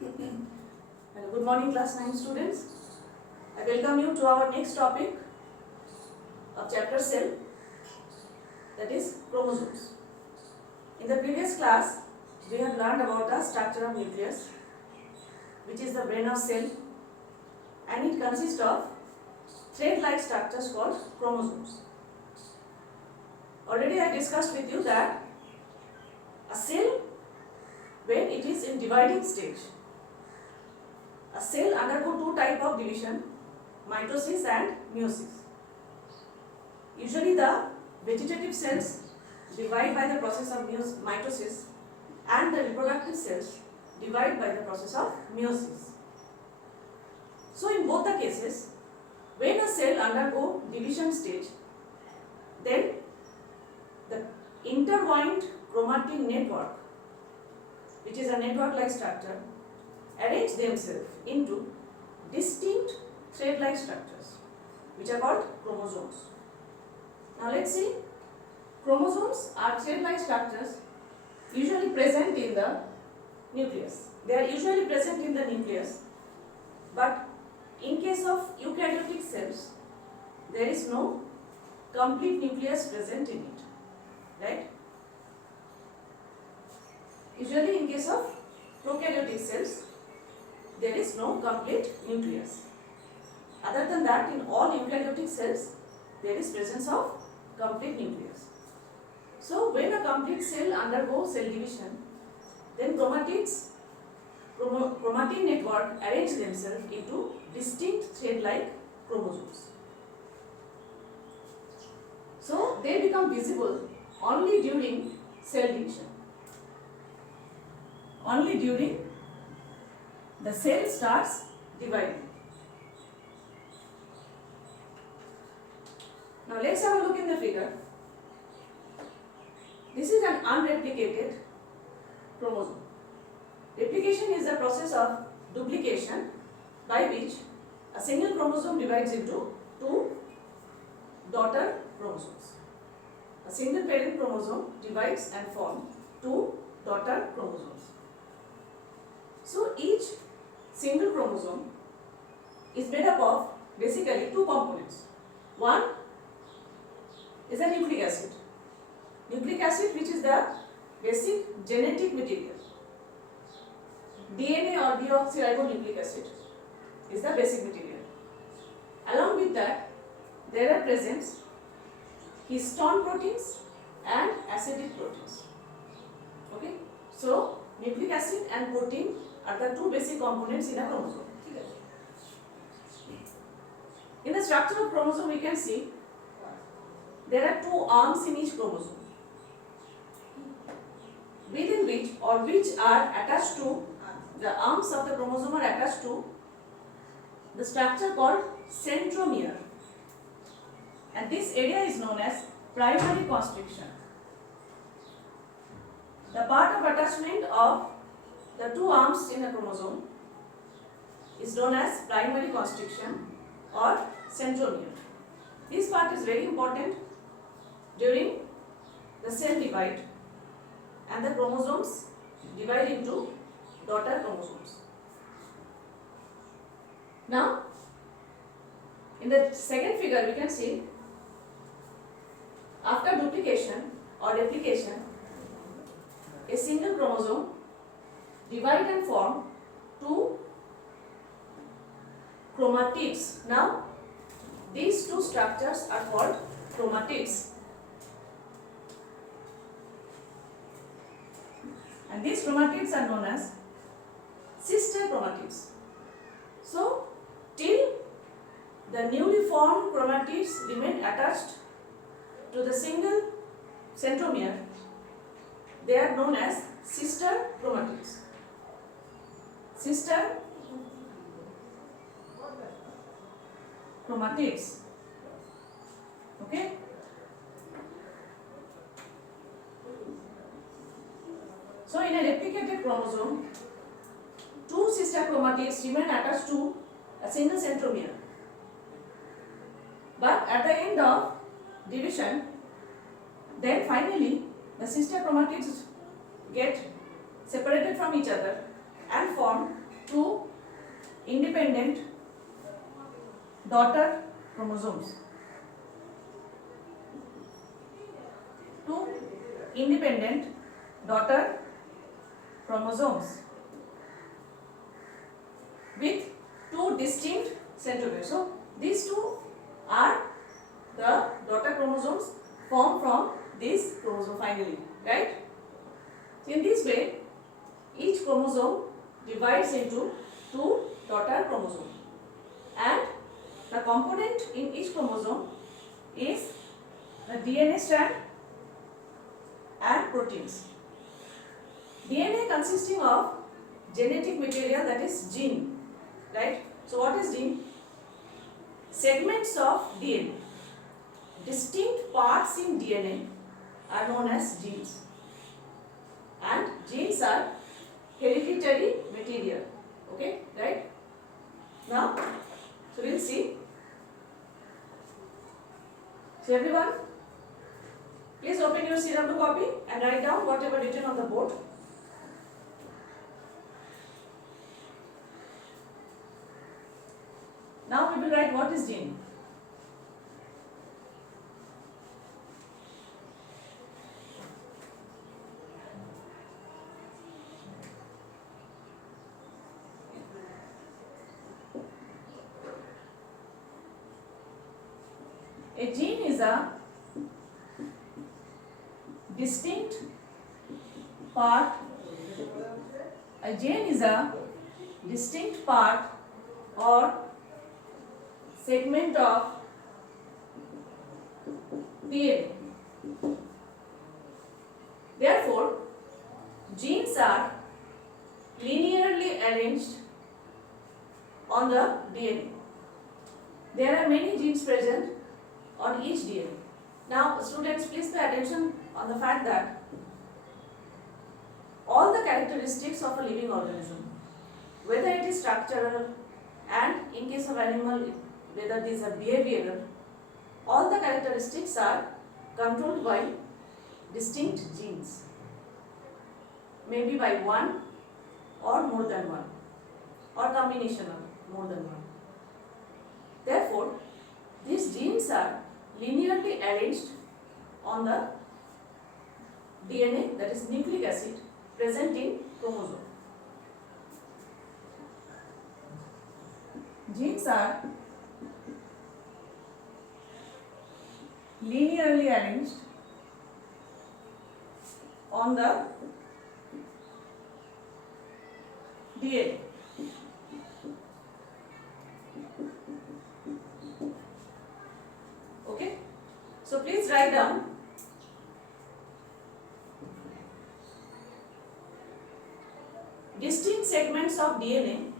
Hello, good morning class 9 students. I welcome you to our next topic of chapter cell, that is chromosomes. In the previous class, we have learned about the structure of nucleus, which is the brain of cell, and it consists of thread-like structures called chromosomes. Already I discussed with you that a cell, when it is in dividing stage, a cell undergo two types of division, mitosis and meiosis. Usually the vegetative cells divide by the process of mitosis, and the reproductive cells divide by the process of meiosis. So in both the cases, when a cell undergo division stage, then the intertwined chromatin network, which is a network-like structure, arrange themselves into distinct thread-like structures, which are called chromosomes. Now let's see. Chromosomes are thread-like structures usually present in the nucleus. They are usually present in the nucleus, but in case of eukaryotic cells, there is no complete nucleus present in it, right? Usually in case of prokaryotic cells, there is no complete nucleus. Other than that, in all eukaryotic cells, there is presence of complete nucleus. So when a complete cell undergoes cell division, then chromatin network arrange themselves into distinct thread-like chromosomes. So they become visible only during cell division. Only during the cell starts dividing. Now let's have a look in the figure. This is an unreplicated chromosome. Replication is the process of duplication by which a single chromosome divides into two daughter chromosomes. A single parent chromosome divides and forms two daughter chromosomes. So each single chromosome is made up of basically two components. One is a nucleic acid. Nucleic acid, which is the basic genetic material. DNA or deoxyribonucleic acid is the basic material. Along with that, there are present histone proteins and acidic proteins. Okay? So, nucleic acid and protein are the two basic components in a chromosome. In the structure of chromosome, we can see there are two arms in each chromosome, within which are attached to, the arms of the chromosome are attached to the structure called centromere, and this area is known as primary constriction. The part of attachment of the two arms in a chromosome is known as primary constriction or centromere. This part is very important during the cell divide, and the chromosomes divide into daughter chromosomes. Now, in the second figure, we can see after duplication or replication, a single chromosome divide and form two chromatids. Now, these two structures are called chromatids, and these chromatids are known as sister chromatids. So, till the newly formed chromatids remain attached to the single centromere, they are known as sister chromatids. Sister chromatids. Okay? So in a replicated chromosome, two sister chromatids remain attached to a single centromere. But at the end of division, then finally the sister chromatids get separated from each other and form two independent daughter chromosomes. Two independent daughter chromosomes with two distinct centromeres. So these two are the daughter chromosomes formed from this chromosome finally, right? So in this way, each chromosome divides into two daughter chromosomes, and the component in each chromosome is the DNA strand and proteins. DNA consisting of genetic material, that is gene, right? So what is gene? Segments of DNA. Distinct parts in DNA are known as genes, and genes are hereditary material. Okay, right? Now, so we'll see. So everyone, please open your C.W. copy and write down whatever written on the board. Now we will write what is gene. A gene is a distinct part. A gene is a distinct part or segment of DNA. Therefore, genes are linearly arranged on the DNA. There are many genes present on each DNA. Now, students, please pay attention on the fact that all the characteristics of a living organism, whether it is structural and in case of animal, whether these are behavioral, all the characteristics are controlled by distinct genes, maybe by one or more than one, or combination of more than one. Therefore, these genes are linearly arranged on the DNA, that is nucleic acid, present in chromosome. Genes are linearly arranged on the DNA. Okay, so please write down distinct segments of DNA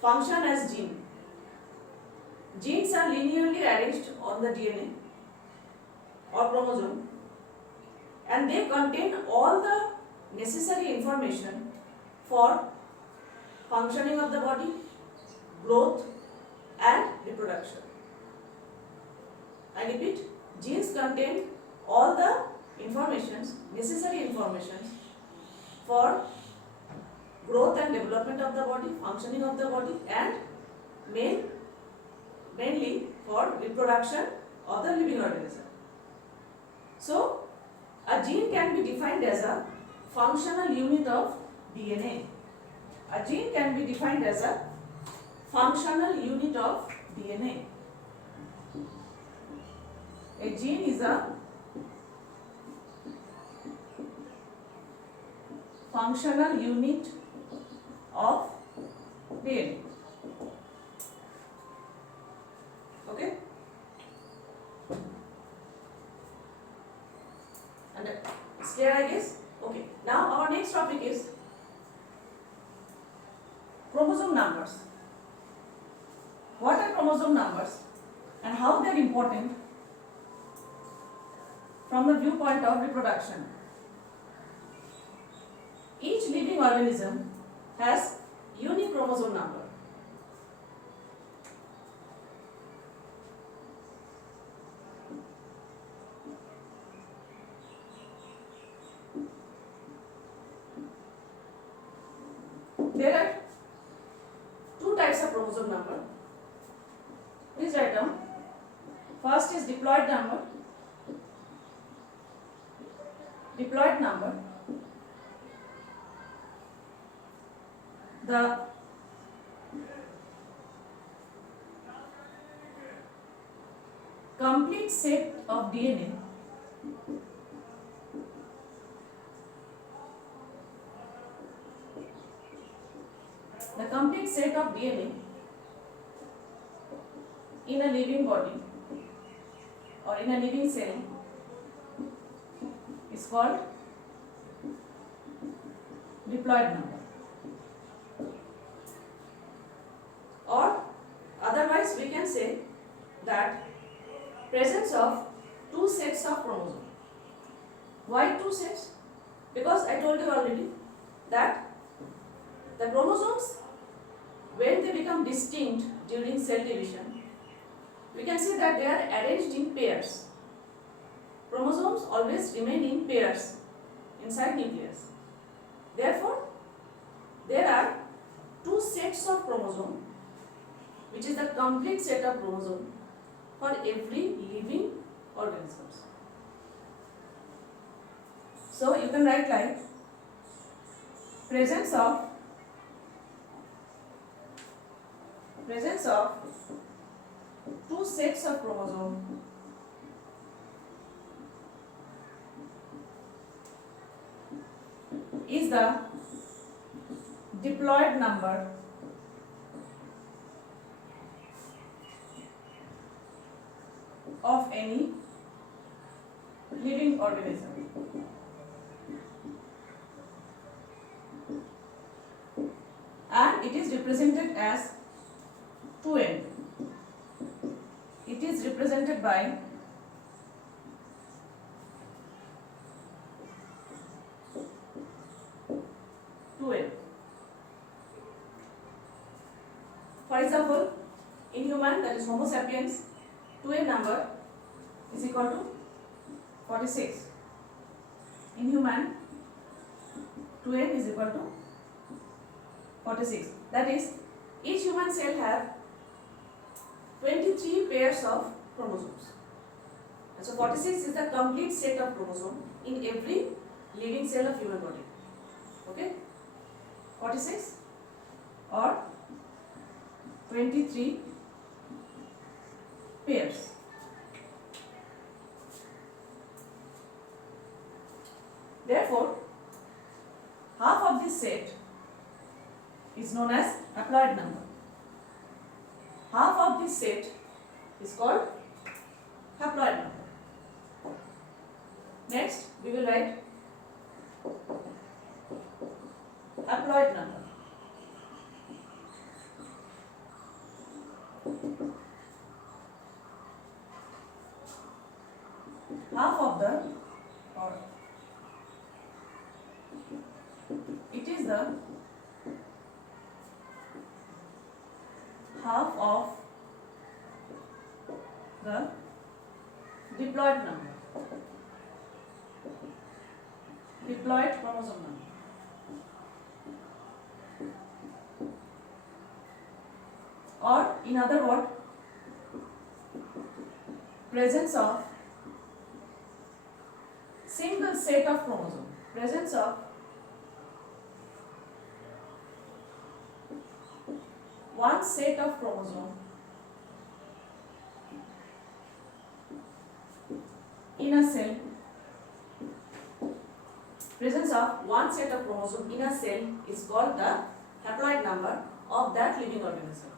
function as gene. Genes are linearly arranged on the DNA or chromosome, and they contain all the necessary information for functioning of the body, growth and reproduction. I repeat, genes contain all the necessary information for growth and development of the body, functioning of the body, and mainly for reproduction of the living organism. So, a gene can be defined as a functional unit of DNA. A gene can be defined as a functional unit of DNA. A gene is a functional unit of DNA. Okay? And it's clear, I guess? Okay. Now our next topic is chromosome numbers. What are chromosome numbers and how they are important from the viewpoint of reproduction? Each living organism has unique chromosome number. There are two types of chromosome number. Please write down. First is diploid number. Diploid number. The complete set of DNA in a living body or in a living cell is called diploid number, or otherwise we can say that presence of two sets of chromosome. Why two sets? Because I told you already that the chromosomes, when they become distinct during cell division, we can see that they are arranged in pairs. Chromosomes always remain in pairs inside nucleus. Therefore, there are two sets of chromosome, which is the complete set of chromosome for every living organisms. So you can write like presence of two sets of chromosome is the diploid number of any living organism. And it is represented as 2n. It is represented by 2n. For example, in human, that is Homo sapiens, 2n number is equal to 46. In human, 2n is equal to 46. That is, each human cell have 23 pairs of chromosomes. And so 46 is the complete set of chromosome in every living cell of human body. Okay? 46 or 23 pairs. Therefore, half of this set is known as haploid number. Half of this set is called haploid number. Next, we will write haploid number. Half of the, or it is the half of the diploid number, diploid chromosome number. Or in other words, presence of single set of chromosome, presence of one set of chromosome in a cell, presence of one set of chromosome in a cell is called the haploid number of that living organism.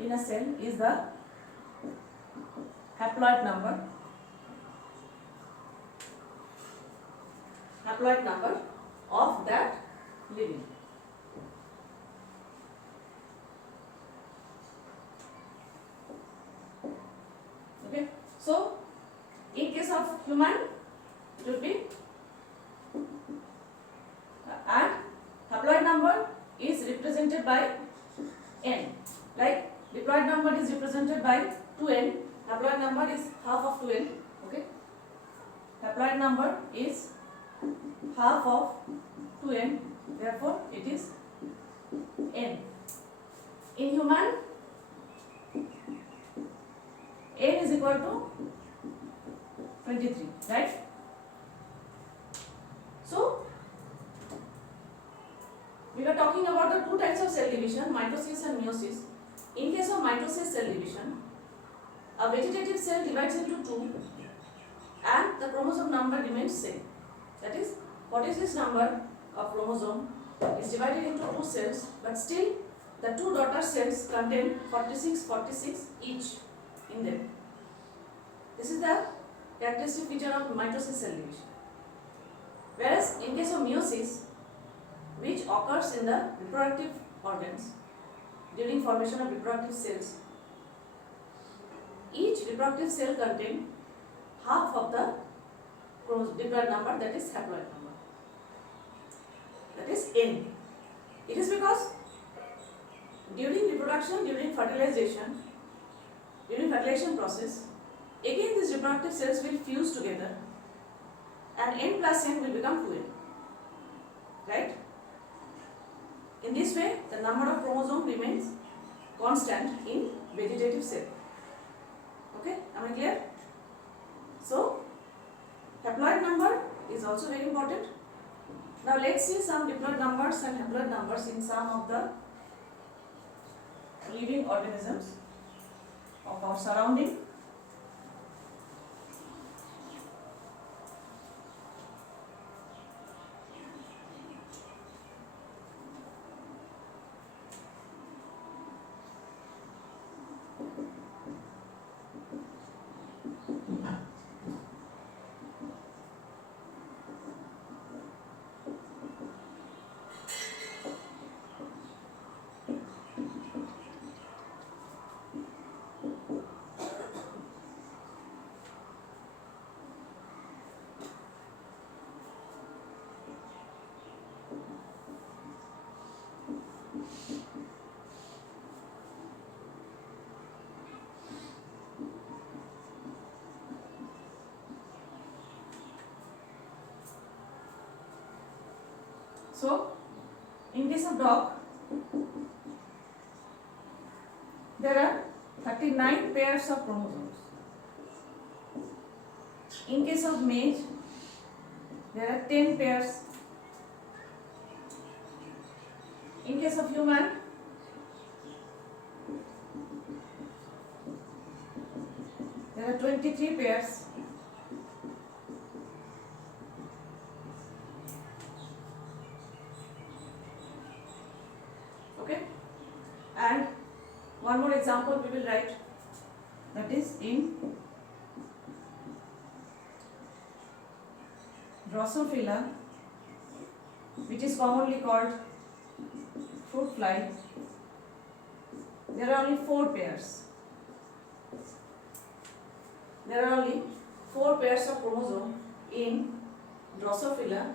In a cell is the haploid number of that living. Okay, so in case of human it will be, and haploid number is represented by n, like diploid number is represented by 2n, haploid number is half of 2n. Okay, haploid number is half of 2n, therefore it is n. In human, n is equal to 23, right? So we were talking about the two types of cell division, mitosis and meiosis. In case of mitosis cell division, a vegetative cell divides into two and the chromosome number remains same. That is, 46 number of chromosome is divided into two cells, but still the two daughter cells contain 46 each in them. This is the characteristic feature of mitosis cell division. Whereas in case of meiosis, which occurs in the reproductive organs during formation of reproductive cells, each reproductive cell contains half of the diploid number, that is haploid number, that is n. It is because during reproduction, during fertilization process, again these reproductive cells will fuse together and n plus n will become 2n, right? In this way, the number of chromosome remains constant in vegetative cell. Okay, am I clear? So, haploid number is also very important. Now let's see some diploid numbers and haploid numbers in some of the living organisms of our surrounding. So, in case of dog, there are 39 pairs of chromosomes. In case of mage, there are 10 pairs. In case of human, there are 23 pairs. Okay, and one more example we will write, that is in Drosophila, which is commonly called fruit fly, there are only 4 pairs. There are only 4 pairs of chromosome in Drosophila.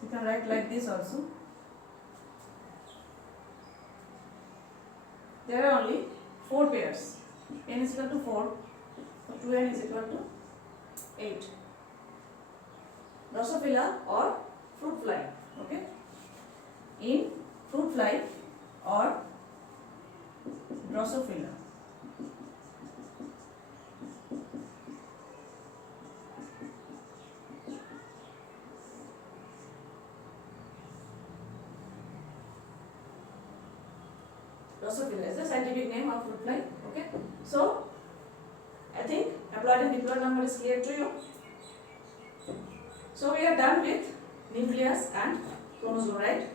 You can write like this also. There are only 4 pairs. N is equal to 4, so 2n is equal to 8. Drosophila or fruit fly. Okay. In fruit fly or Drosophila. Drosophila is the scientific name of fruit fly. Okay. So, I think haploid and diploid number is clear to you. So, we are done with nucleus and chromosome, right?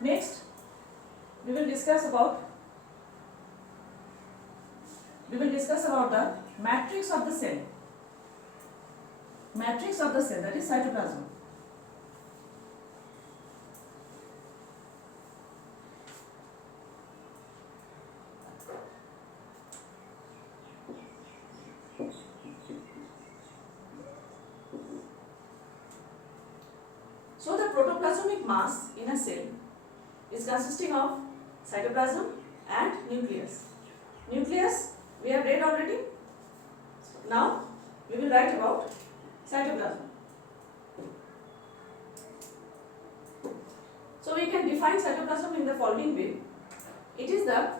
Next, we will discuss about the matrix of the cell. Matrix of the cell, that is cytoplasm. So the protoplasmic mass in a cell is consisting of cytoplasm and nucleus. Nucleus we have read already. Now we will write about cytoplasm. So we can define cytoplasm in the following way. It is the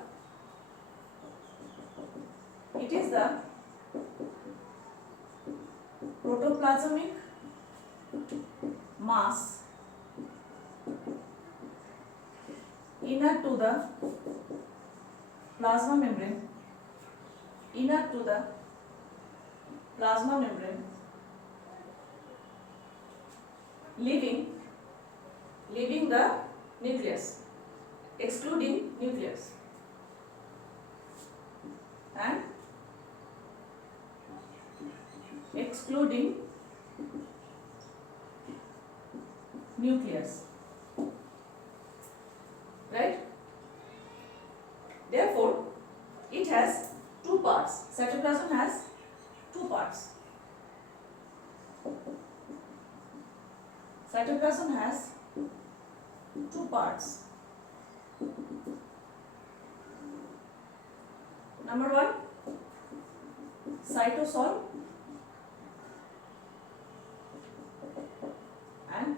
protoplasmic mass inner to the plasma membrane, leaving the nucleus, excluding nucleus, and excluding nucleus, right? Therefore, it has two parts. Cytoplasm has two parts. Cytoplasm has two parts. Number one, cytosol and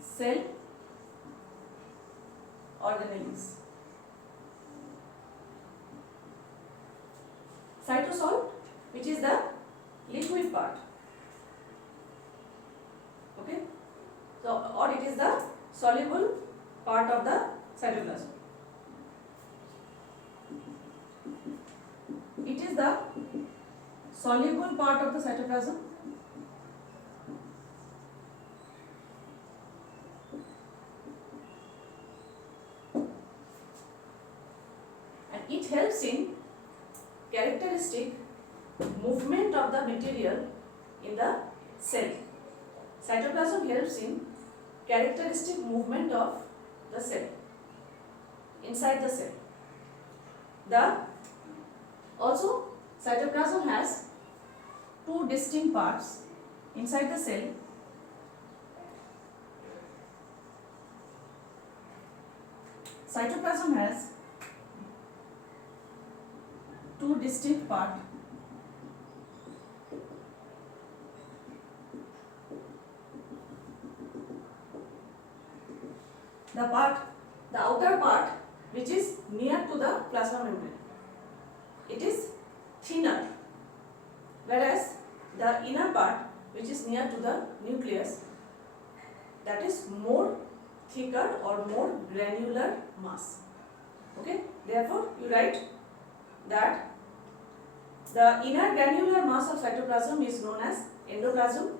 cell organelles. Cytosol, which is the liquid part, okay, so or it is the soluble part of the cytoplasm. It is the soluble part of the cytoplasm and it helps in characteristic movement of the material in the cell. Cytoplasm helps in characteristic movement of the cell inside the cell. Also cytoplasm has two distinct parts inside the cell. Cytoplasm has two distinct parts. The outer part, which is near to the plasma membrane, it is thinner, whereas the inner part, which is near to the nucleus, that is more thicker or more granular mass. Okay, therefore you write that the inner granular mass of cytoplasm is known as endoplasm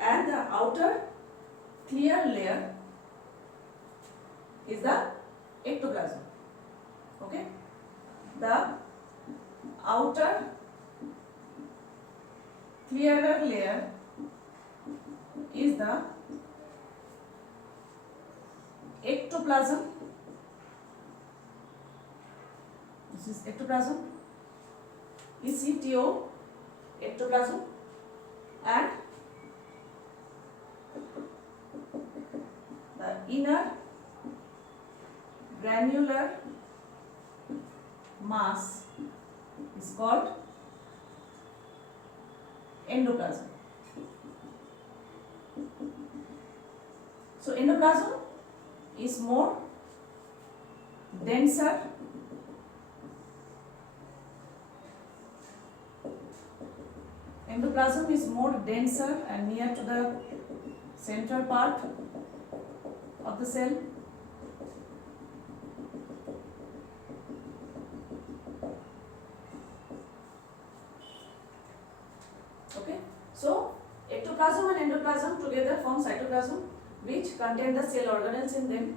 and the outer clear layer is the ectoplasm. Okay, the outer clearer layer is the ectoplasm. This is ectoplasm, ECTO, ectoplasm, and the inner granular mass is called endoplasm. So endoplasm is more denser and near to the central part of the cell. Okay, so ectoplasm and endoplasm together form cytoplasm, which contain the cell organelles in them,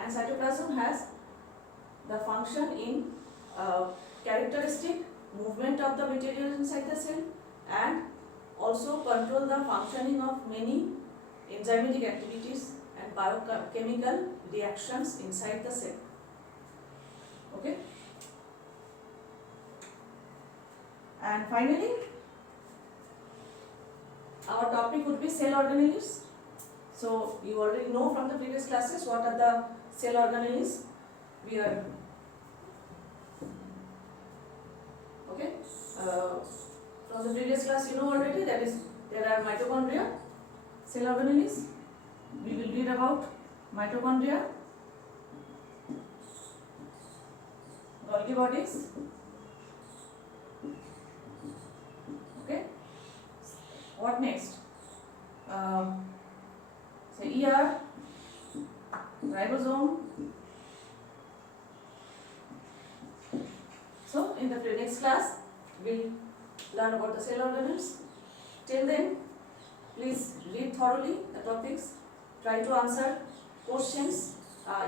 and cytoplasm has the function in characteristic movement of the material inside the cell and also control the functioning of many enzymatic activities and biochemical reactions inside the cell. Okay, and finally our topic would be cell organelles. So you already know from the previous classes what are the cell organelles. We are from the previous class you know already, that is there are mitochondria, cell organelles. We will read about mitochondria, Golgi bodies. Okay. What next? Say ER, ribosome. So in the next class we'll learn about the cell organelles. Till then, please read thoroughly the topics. Try to answer questions.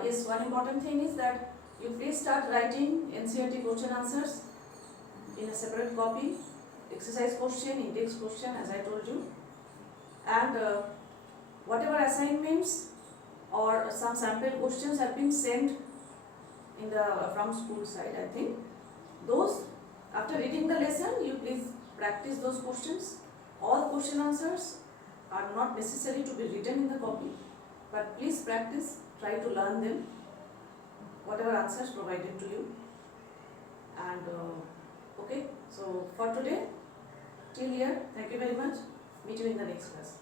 Yes, one important thing is that you please start writing NCERT question answers in a separate copy. Exercise question, index question, as I told you. And whatever assignments or some sample questions have been sent in the from school side, I think. Those, after reading the lesson, you please practice those questions. All question answers are not necessary to be written in the copy, but please practice, try to learn them, whatever answers provided to you. And okay, so for today, till here, thank you very much. Meet you in the next class.